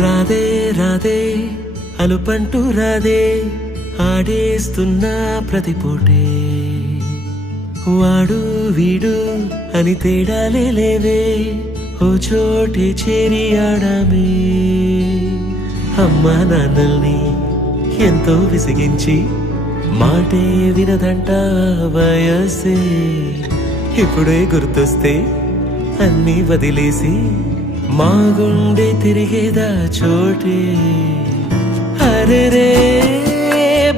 రాధే రాధే అలుపంటూ రాధే ఆడేస్తున్నా ప్రతిపోటే వాడు వీడు అని తేడాలే లేవే ఓ చోటే చేరి ఆడామే అమ్మా నాన్నల్ని ఎంతో విసిగించి మాటే వినదంట వయసే ఇప్పుడే గుర్తొస్తే అన్నీ వదిలేసి మా గుండె తిరిగేదా చోటే అరే రే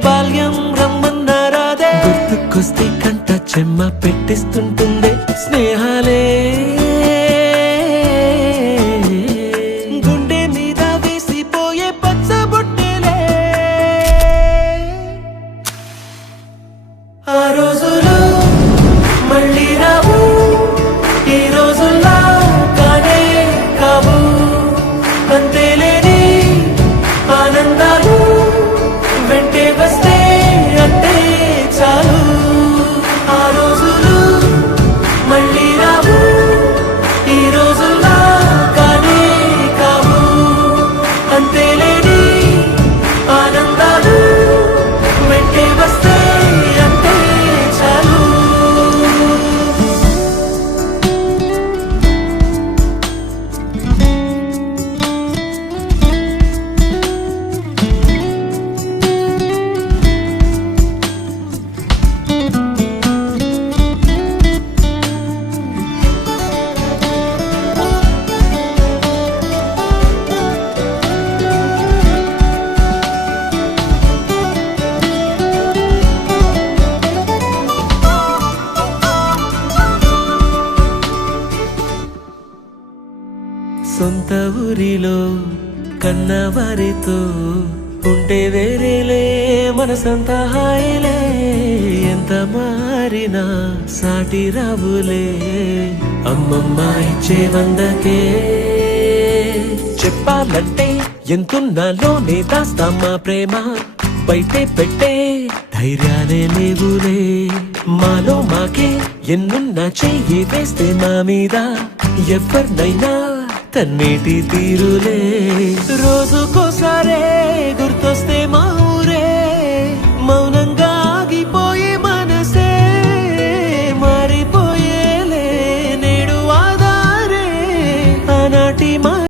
బాల్యం రమ్మన్నారాదే గుర్తుకొస్తే కంట చెమ్మ పెట్టిస్తుంటుందే స్నేహాలే గుండె మీద వేసిపోయే పచ్చబొట్టెలే ఆ రోజులు మళ్ళీ రావు ఈ రోజుల్లా కానే కావు అంతేలేని ఆనందాలు వెంటే వస్తే అంటే చాలు ఆ రోజులు మళ్ళీ రావు ఈ రోజుల్లా కానే కావు అంతేలేని ఆనందాలు వెంటే వస్తే అంటే చాలు సొంత ఊరిలో కన్నవారితో ఉంటే వేరేలే మనసంత హాయిలే ఎంత మారినా సాటి రావులే అమ్మమ్మ ఇచ్చే వందకే చెప్పాలంటే ఎంతున్నాలోనే దాస్తామా ప్రేమ బయటే పెట్టే ధైర్యాలే లేవులే మాలో మాకే ఎన్నున్నా చెయ్యి వేస్తే మా మీద ఎవరినైనా తన్నేటి తీరులే రోజుకోసారే